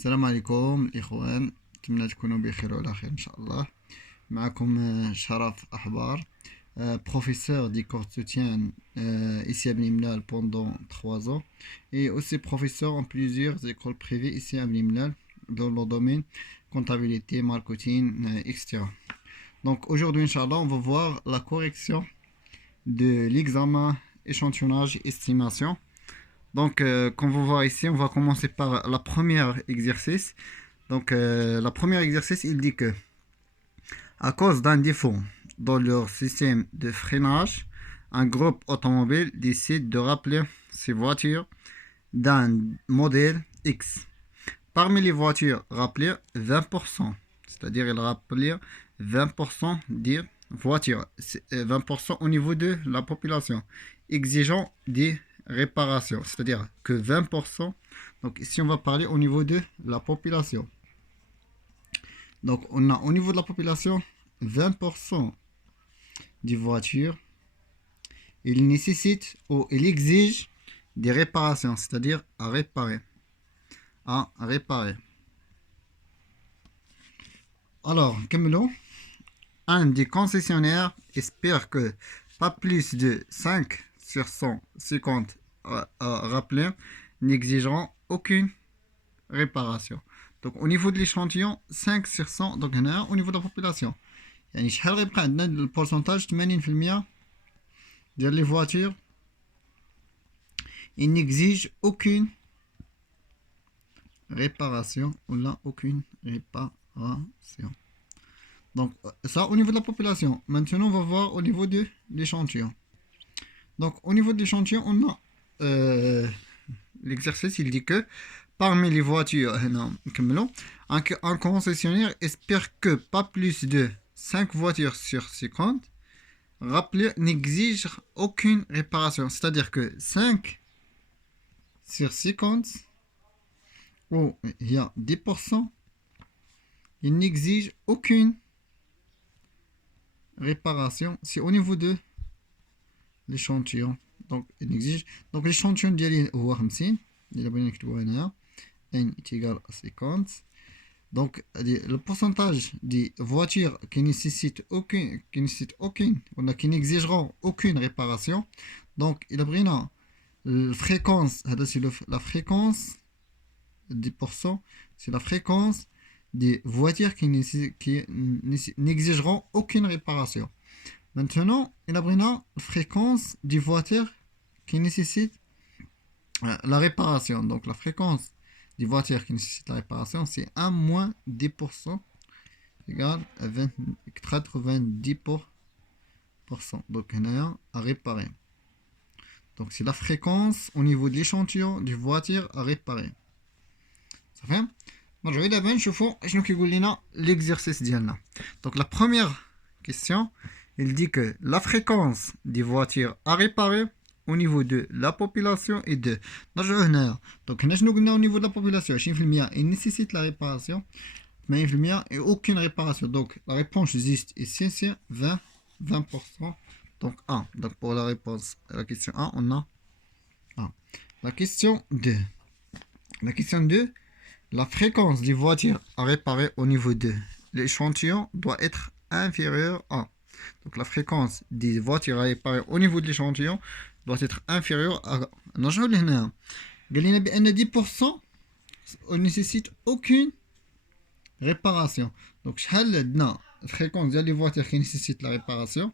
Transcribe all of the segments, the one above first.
السلام عليكم الإخوان، نتمنى تكونوا بخير وعلى خير إن شاء الله. معكم شرف أحبار, professeur des cours de soutien ici à Bnimlal pendant 3 ans et aussi professeur en plusieurs écoles privées ici à Bnimlal dans le domaine comptabilité, marketing, etc. Donc aujourd'hui, Inch'Allah, on va voir la correction de l'examen échantillonnage estimation. Donc, comme vous voyez ici, on va commencer par la première exercice. Donc, la première exercice, il dit que à cause d'un défaut dans leur système de freinage, un groupe automobile décide de rappeler ses voitures d'un modèle X. Parmi les voitures rappelées, 20%, c'est-à-dire il rappelait 20% des voitures, 20% au niveau de la population, exigeant des réparations, c'est-à-dire que 20%, donc ici on va parler au niveau de la population. Donc on a au niveau de la population 20% des voitures, il nécessite ou il exige des réparations, c'est-à-dire à réparer. Alors, Camilo, un des concessionnaires espère que pas plus de 5 sur 150 rappelés n'exigeront aucune réparation. Donc au niveau de l'échantillon 5 sur 100, donc au niveau de la population يعني شحال غيبقى عندنا البورسونتاج 80% ديال les voitures ils n'exigent aucune réparation ou là aucune réparation. Donc ça au niveau de la population. Maintenant on va voir au niveau de l'échantillon. Donc au niveau de l'échantillon on a l'exercice il dit que parmi les voitures un concessionnaire espère que pas plus de 5 voitures sur 50 rappelés n'exigent aucune réparation. C'est-à-dire que 5 sur 50 où il y a 10%, il n'exige aucune réparation. C'est au niveau de l'échantillon. Donc il exige. Donc l'échantillon ديالي هو 50 اللي بغينا نكتبوها هنايا n est égal à 50. Donc le pourcentage des voitures qui nécessitent aucune ou qui n'exigeront aucune réparation. Donc il a pris la fréquence, la fréquence 10%, c'est la fréquence des voitures qui n'exigeront aucune réparation. Maintenant, il a pris la fréquence des voitures qui nécessitent la réparation. Donc la fréquence des voitures qui nécessitent la réparation, c'est 1 moins 10% égale à 90%. Donc il y a à réparer. Donc c'est la fréquence au niveau de l'échantillon des voitures à réparer. Ça fait نرجعوا دابا نشوفوا شنو كيقول لنا l'exercice ديالنا. Donc la première question, il dit que la fréquence des voitures à réparer au niveau de la population est de نرجعوا هنايا. Donc هنا شنو قلنا au niveau de la population 20% il nécessite la réparation 80% et aucune réparation. Donc la réponse juste ici c'est 20%. Donc 1. Donc pour la réponse à la question 1 on a 1. La question 2. La question 2, la fréquence des voitures à réparer au niveau de l'échantillon doit être inférieure à. Donc la fréquence des voitures à réparer au niveau de l'échantillon doit être inférieure à. نرجعوا لهنا قال لنا بأن 10% on nécessite aucune réparation. Donc شحال عندنا fréquence ديال les voitures qui nécessitent la réparation,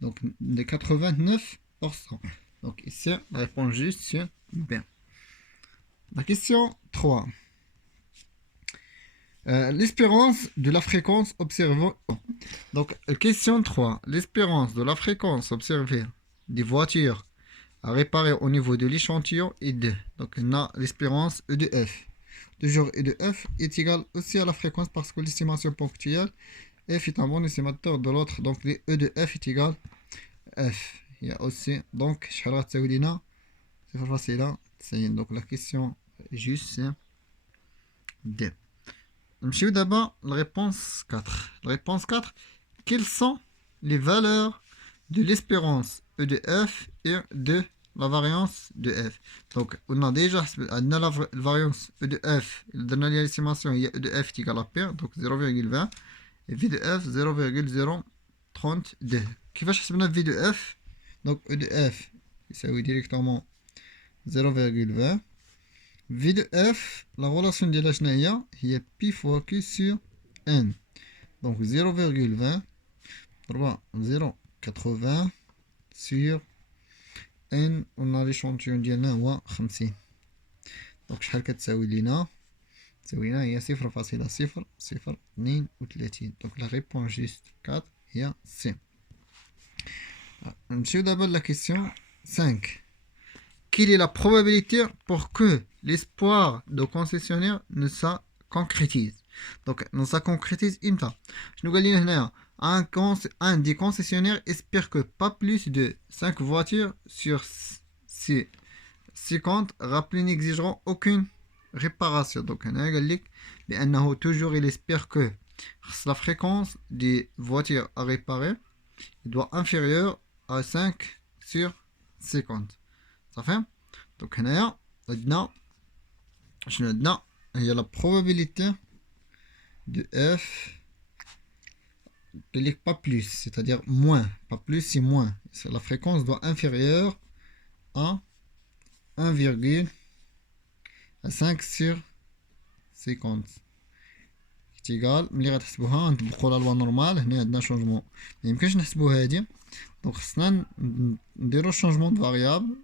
donc de 89%. Donc ici la réponse juste c'est B. La question 3. L'espérance de la fréquence observée. Donc, question 3. L'espérance de la fréquence observée des voitures à réparer au niveau de l'échantillon est de. Donc, on a l'espérance E de F. Toujours E de F est égal aussi à la fréquence parce que l'estimation ponctuelle, F est un bon estimateur de l'autre. Donc, les E de F est égal à F. Il y a aussi, donc, c'est facile. Donc, la question juste, c'est D. Je vais d'abord la réponse 4. La réponse 4, quelles sont les valeurs de l'espérance E de F et de la variance de f. Donc, on a déjà la variance E de f. Dans l'estimation, il y a E de f qui égale à P, donc 0,20. Et V de f, 0,032. Qui va chercher V de f? Donc, E de f, ça veut directement 0,20. V de f, la relation de la chenille, il y a pi fois q sur n. Donc 0,20 0,80 sur n. On a l'échantillon ديالنا هو 50. دونك شحال كتساوي لينا؟ تساوي لنا هي 0.0032. دونك لا ريبونس جوست 4 هي سي. نمشيو دابا لا كيسيون 5. Quelle est la probabilité pour que l'espoir de concessionnaire ne se concrétise? Donc, ne se concrétise imta. Je nous gagne un des concessionnaires espère que pas plus de 5 voitures sur 50 rappelés n'exigeront aucune réparation. Donc, on a toujours il espère que la fréquence des voitures à réparer doit inférieure à 5 sur 50. Ça fait? Donc, هنايا عندنا شنو عندنا هي la probabilité de f de pas plus, c'est-à-dire moins, pas plus c'est moins. La fréquence doit inférieure à 1,5 sur 50. C'est égal, ملي غتحسبوها نطبقوا لا لوا نورمال. هنا عندنا شونجمون ما يمكنش نحسبوا هادي، دونك خصنا نديرو شونجمون دو فاريابل.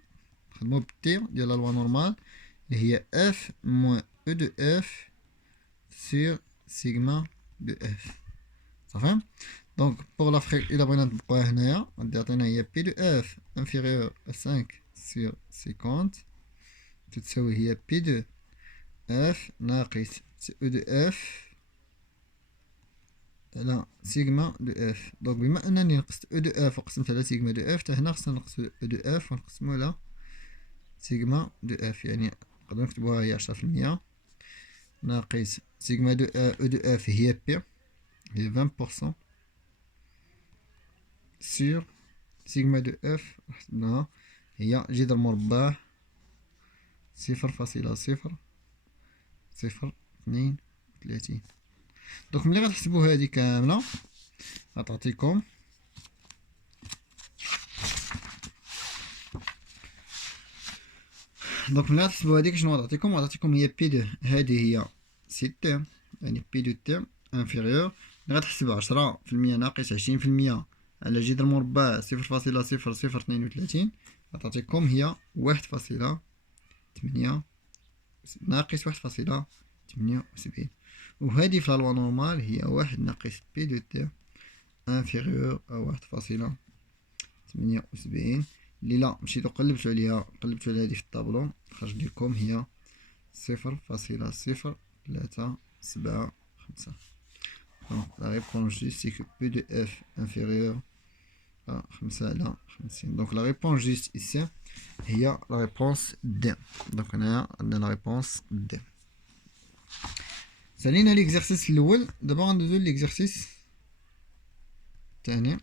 نخدمو بالتير ديال لا لوا نورمال اللي هي f moins e de f sur sigma de f. صافي؟ دونك بوغ لا فريك إلا بغينا نطبقوها هنايا غادي يعطينا هي p de f inférieur à 5 sur 50 تتساوي هي p de f ناقص e de f على سيغما دو اف. دونك بما انني نقصت او دو اف وقسمت على سيغما دو اف، حتى هنا خصنا نقص او دو اف ونقسمو على سيغما دو اف، يعني نقدرو نكتبوها هي 10% ناقص سيغما دو او دو اف هي بي هي 20% سور سيغما دو اف حسبناها هي جذر مربع 0.0032. دونك ملي غتحسبو هادي كامله غتعطيكم دونك ملي غتحسبو هاديك شنو غتعطيكم هي بي دو، هادي هي سي تي يعني بي دو تي انفيريور. ملي غتحسبو 10% ناقص 20% على جذر مربع 0.0032 غتعطيكم هي 1.8 ناقص 1.78. وهذه في الالوا نورمال هي 1 ناقص بي دو تي انفيريور او 1.78 اللي لا مشيتو قلبتو عليها على هذه في الطابلو خرج لكم هي 0.0375. Donc la réponse juste c'est que P de F inférieur à 5 على 50. Donc la réponse juste ici هي la réponse D. Donc on a la réponse D. سالينا l'exercice الأول. دابا غندوزو l'exercice الثاني.